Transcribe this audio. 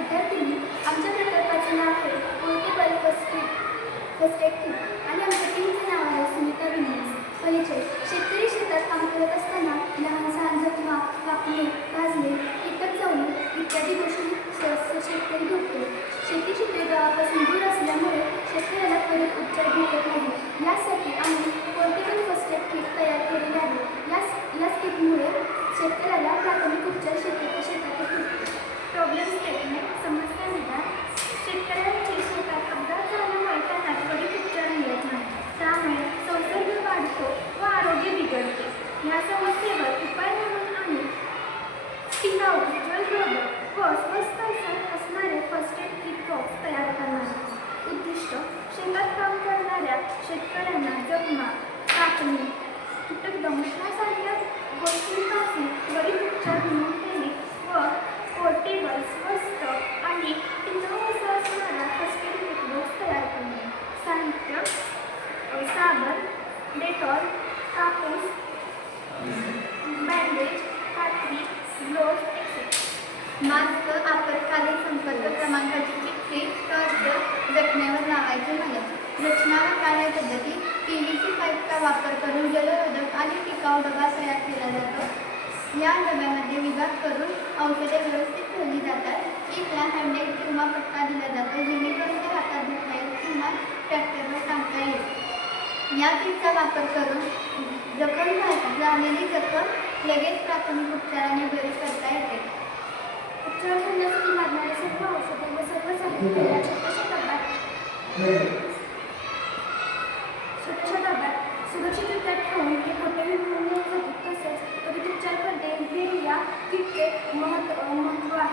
विद्यार्थ्यांनी आमच्या प्रकल्पाचे नाव आहे पोर्टेबल फर्स्ट एड किट आणि आमच्या टीमचे नाव आहे सुनीता विलियम्स. परिचय. शेतकरी शेतात काम करत असताना लहान सहान जखमा, कापणे, भाजणे, कीटक चावणे इत्यादी गोष्टी शेतकरी भोगतो. शेती क्षेत्र गावापासून दूर असल्यामुळे शेतकऱ्याला त्वरित उपचार भेटत नाही. यासाठी आम्ही पोर्टेबल फर्स्ट एड किट तयार केलेले आहे. याच किटमुळे शेतकऱ्याला प्राथमिक उपचार शेतात होतो. Problem statement. समस्या निदान. शेतकऱ्यांचे शेतात अपघात झाल्यामुळे त्यांना त्वरित उपचार मिळत नाही. त्यामुळे संसर्ग वाढतो व आरोग्य बिघडते. या समस्येवर उपाय म्हणून आम्ही टिकाऊ, जलरोधक व स्वस्त असणारे फर्स्ट एड किट बॉक्स तयार करणार आहोत. उद्दिष्ट. शेतात काम करणाऱ्या शेतकऱ्यांना जखमा, कापणी, कीटकदंश यासारख्या गोष्टींपासून त्वरित उपचार मिळवून देणे व पोर्टेबल, स्वस्त आणि टिकाऊ असा असणारा फर्स्ट एड किट बॉक्स तयार करणे. साहित्य. साबण, डेटॉल, कापूस, बँडेज, कात्री, ग्लोव्ज एक्सेट्रा. मास्क, आपत्कालीन संपर्क क्रमांकाची चिठ्ठी, टॉर्च, जखमेवर लावायचे मलम. रचना व कार्यपद्धती. PVC पाईपचा वापर करून जलरोधक आणि टिकाऊ डबा तयार केला जातो. या डब्यामध्ये विभाग करून औषधे व्यवस्थित ठेवली जातात. किटला हँडेल किंवा पट्टा दिला जातो जेणेकरून ते हातात धरता येईल किंवा ट्रॅक्टरवर टाकता येईल. या किटचा वापर करून झालेली जखम लगेच प्राथमिक उपचाराने बरी करता येते. उपचार करण्यासाठी लागणारे सर्व औषधे व सर्व साहित्य या छोट्याशा डब्यात सुरक्षितरित्या ठेवून ते कोठेही मिळून जातात. तसेच त्वरित उपचार करता येईल हे या किटचे महत्त्व आहे.